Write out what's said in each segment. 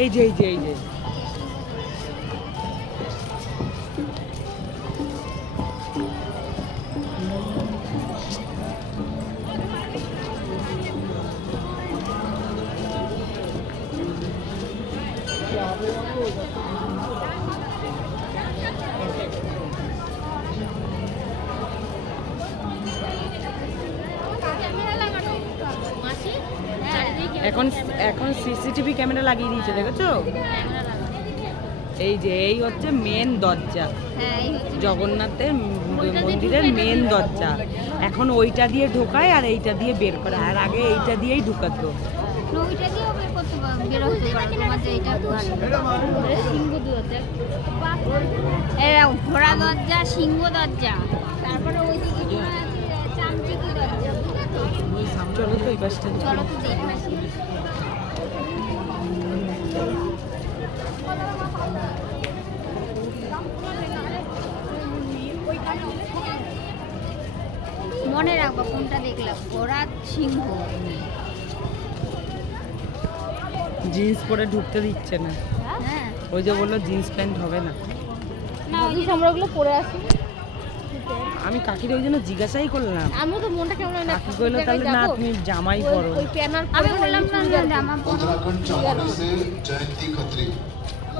এই যে এই যে এই যে এখন এখন সিসিটিভি ক্যামেরা লাগিয়ে দিয়েছে, দেখেছো? এই যে এই হচ্ছে মেন দরজা, জগন্নাথের মন্দিরের মেন দরজা। এখন ওইটা দিয়ে ঢোকায় আর এইটা দিয়ে বের করে, আর আগে এইটা দিয়েই ঢুকাতো। ঘোড়া দরজা, সিংহ দরজা, তারপরে ওইদিকে চামচিকি দরজা। চলো তো এই বাসটা, চলো তো দেখি। মনে রাখবো কোনটা দেখলাম, ঘোড়া সিংহ। জিন্স পরে ঢুকতে দিচ্ছে না, হ্যাঁ ওই যে বললো জিন্স প্যান্ট হবে না। না, ওই যে আমরা ওগুলো পরে আসি। আমি কাকির ওই জন্য জিজ্ঞাসাই করলাম। আমিও তো মনটা কেমন হয় না, কাকি কইলো তাহলে না তুমি জামাই পরো। ওই প্যানার আমি বললাম না না জামা পরো। उत्तराखंड चमोली से जयंती खत्री।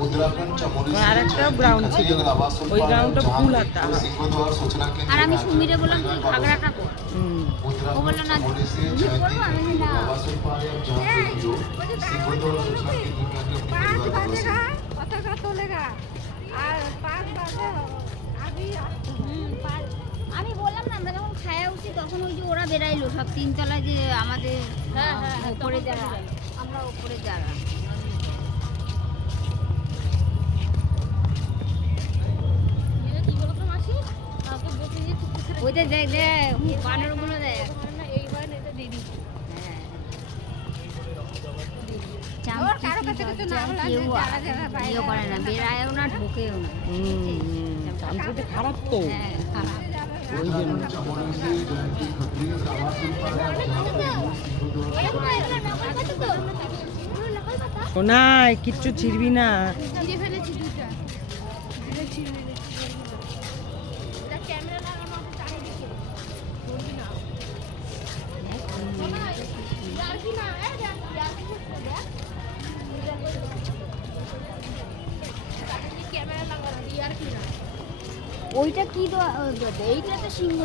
उत्तराखंड चमोली से আর একটা जयंती গ্রাউন্ড खत्री ছিল, अगर आवाज सुन ওই पा रहे हैं গ্রাউন্ডটা जहां ফুল पे হাতা। जो सिंहद्वार सूचना केंद्र আর আমি है, সুমিরে বললাম তুই ঘাগরাটা পর। उत्तराखंड चमोली से जयंती खत्री अगर आवाज सुन पा रहे हैं जहां पे जो सिंहद्वार सूचना केंद्र के अंदर अपने परिवार का सदस्य কতটা চলেগা আর 5 বাজে আমি বললাম না আমরা যখন খায়া উঠছি তখন ওই যে ওরা বেরাইলো সব তিনতলায়, যে আমাদের উপরে যারা, আমরা উপরে যারা। ওইটা দেখ দেখ বানরগুলো দেখ। কেউ ইয়ে করে না, বেরায়ও না, ঢোকেও না। চামচুতে খারাপ তো। হ্যাঁ, খারাপ। उत्तराखंड चमोली से जयंती खत्री अगर आवाज सुन पा रहे हैं जहां पे जो सिंहद्वार শোনায় কিচ্ছু ছিড়বি না। ওইটা কি এইটা তো সিংহ